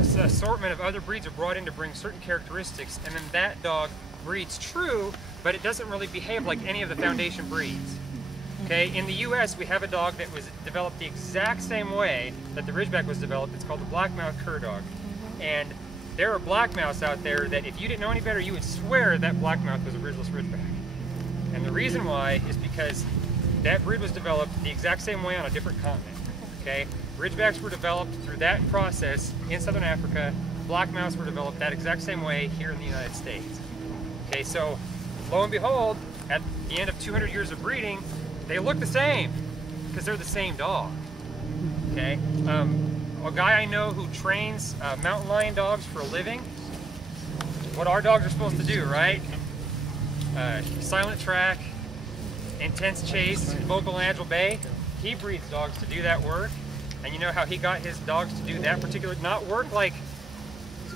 assortment of other breeds are brought in to bring certain characteristics, and then that dog breeds true, but it doesn't really behave like any of the foundation breeds. Okay, in the US we have a dog that was developed the exact same way that the Ridgeback was developed. It's called the black-mouthed CurDog. And there are black-mouths out there that if you didn't know any better, you would swear that black-mouth was a ridgeless Ridgeback. And the reason why is because that breed was developed the exact same way on a different continent. Okay, Ridgebacks were developed through that process in Southern Africa. Black-mouths were developed that exact same way here in the United States. Okay, so lo and behold, at the end of 200 years of breeding, they look the same because they're the same dog. Okay, a guy I know who trains mountain lion dogs for a living. What our dogs are supposed to do, right? Silent track, intense chase, vocal Angel Bay. He breeds dogs to do that work, and you know how he got his dogs to do that particular, not work like,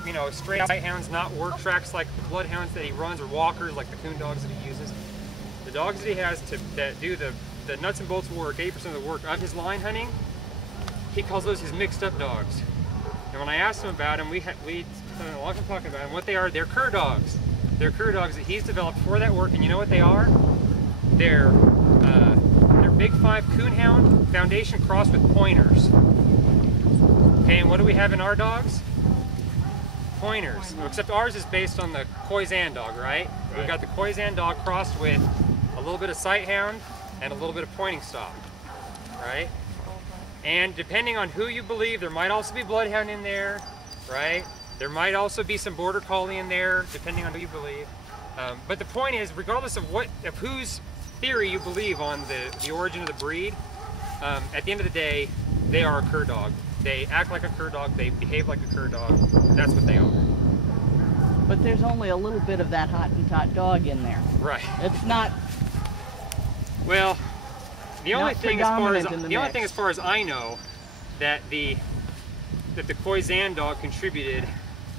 you know, straight hounds, not work tracks like the bloodhounds that he runs, or walkers like the coon dogs that he uses. The dogs that he has that do the nuts and bolts work, 80% of the work of his line hunting, he calls those his mixed up dogs. And when I asked him about them, we spent a lot of time talking about them. What they are, they're CurDogs. They're CurDogs that he's developed for that work, and you know what they are? They're Big 5 Coonhound Foundation crossed with pointers. Okay, and what do we have in our dogs? Pointers. Except ours is based on the Khoisan dog, right? We've got the Khoisan dog crossed with a little bit of Sighthound and a little bit of pointing stock, right? And depending on who you believe, there might also be Bloodhound in there, right? There might also be some Border Collie in there, depending on who you believe. But the point is, regardless of whose theory you believe on the origin of the breed, at the end of the day, they are a CurDog. They act like a CurDog, they behave like a CurDog. That's what they are. But there's only a little bit of that Hottentot dog in there. Right. It's not. Well, the only thing as far as I know that the Khoisan dog contributed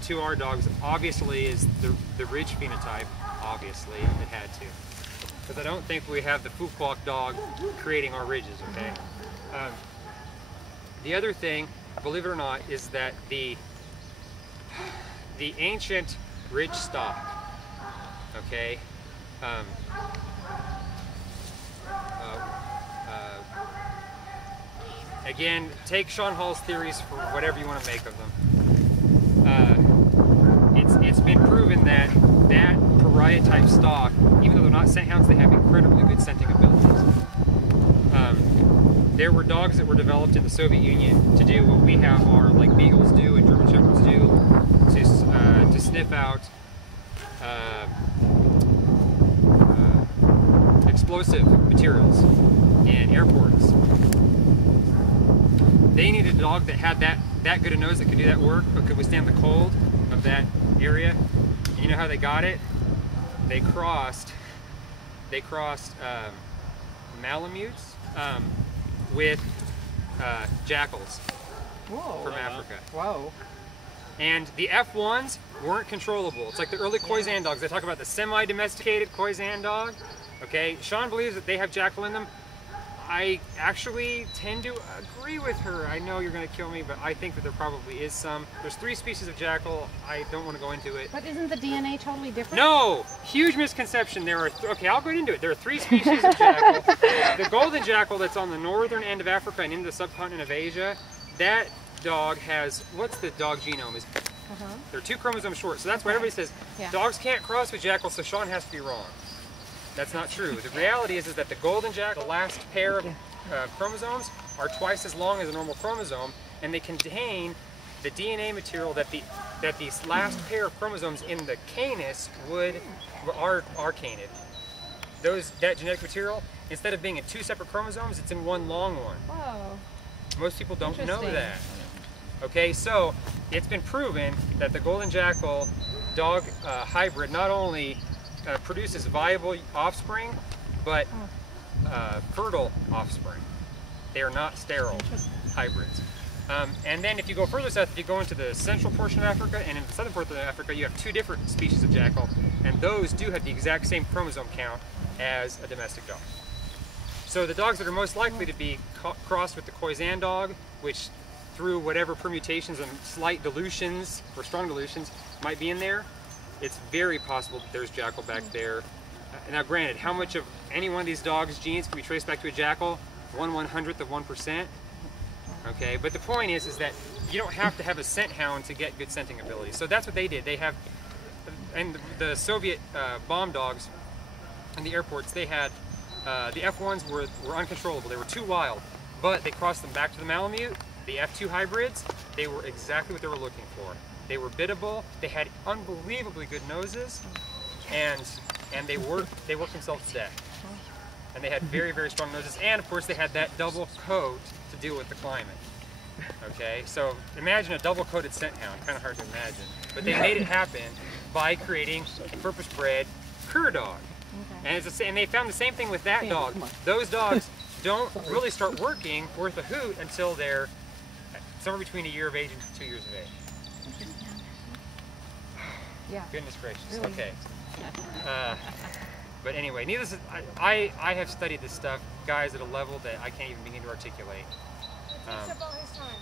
to our dogs obviously is the ridge phenotype. Obviously, it had to, because I don't think we have the Fuquak dog creating our ridges. Okay. The other thing, believe it or not, is that the ancient ridge stock, okay, again, take Sean Hall's theories for whatever you want to make of them. It's been proven that pariah type stock, even though they're not scent hounds, they have incredibly good scenting abilities. There were dogs that were developed in the Soviet Union to do what we have our like beagles do and German shepherds do, to sniff out explosive materials in airports. They needed a dog that had that good a nose that could do that work, but could withstand the cold of that area. And you know how they got it? They crossed Malamutes with jackals from Africa. Whoa. And the F1s weren't controllable. It's like the early Khoisan dogs. They talk about the semi-domesticated Khoisan dog. Okay, Sean believes that they have jackal in them. I actually tend to agree with her. I know you're going to kill me, but I think that there probably is some. There's 3 species of jackal. I don't want to go into it. But isn't the DNA totally different? No! Huge misconception. Okay, I'll go into it. There are 3 species of jackal. The golden jackal that's on the northern end of Africa and into the subcontinent of Asia, that dog has, what's the dog genome? They're 2 chromosomes short. So that's why everybody says, dogs can't cross with jackal, so Sean has to be wrong. That's not true. The reality is that the golden jackal, the last pair of chromosomes, are twice as long as a normal chromosome, and they contain the DNA material that these last pair of chromosomes in the canis are canid. That genetic material, instead of being in 2 separate chromosomes, it's in 1 long one. Whoa. Most people don't know that. Okay, so it's been proven that the golden jackal dog hybrid not only produces viable offspring, but fertile offspring. They are not sterile hybrids. And then if you go further south, if you go into the central portion of Africa and in the southern part of Africa, you have 2 different species of jackal, and those do have the exact same chromosome count as a domestic dog. So the dogs that are most likely to be crossed with the Khoisan dog, which through whatever permutations and slight dilutions or strong dilutions might be in there, it's very possible that there's jackal back there. Now granted, how much of any one of these dogs' genes can be traced back to a jackal? 1/100th of 1%. Okay, but the point is that you don't have to have a scent hound to get good scenting ability. So that's what they did. They have, and the Soviet bomb dogs in the airports, they had, the F1s were uncontrollable. They were too wild, but they crossed them back to the Malamute. The F2 hybrids, they were exactly what they were looking for. They were biddable, they had unbelievably good noses, and they worked themselves to death. And they had very, very strong noses, and of course they had that double coat to deal with the climate. Okay, so imagine a double-coated scent hound, kind of hard to imagine. But they made it happen by creating a purpose-bred CurDog. And, and they found the same thing with that dog. Those dogs don't really start working worth a hoot until they're somewhere between a year of age and 2 years of age. Yeah. Goodness gracious. Okay. But anyway, needless to, I have studied this stuff, guys, at a level that I can't even begin to articulate. Except all his time.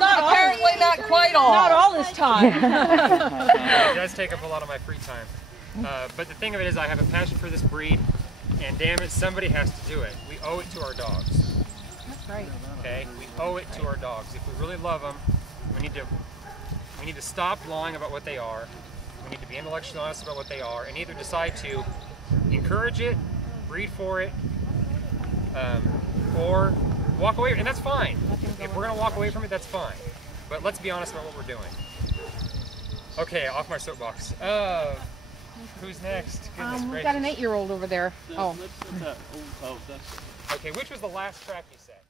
Well, apparently not quite all. Not all this time. It does take up a lot of my free time. But the thing of it is, I have a passion for this breed, and damn it, somebody has to do it. We owe it to our dogs. That's right. Okay, we owe it to our dogs. If we really love them, we need to stop lying about what they are. We need to be intellectually honest about what they are, and either decide to encourage it, breed for it, or walk away. And that's fine. If we're going to walk away from it, that's fine. But let's be honest about what we're doing. Okay, off my soapbox. Who's next? Goodness We've gracious. got an 8-year-old over there. Oh. Okay, which was the last track you said?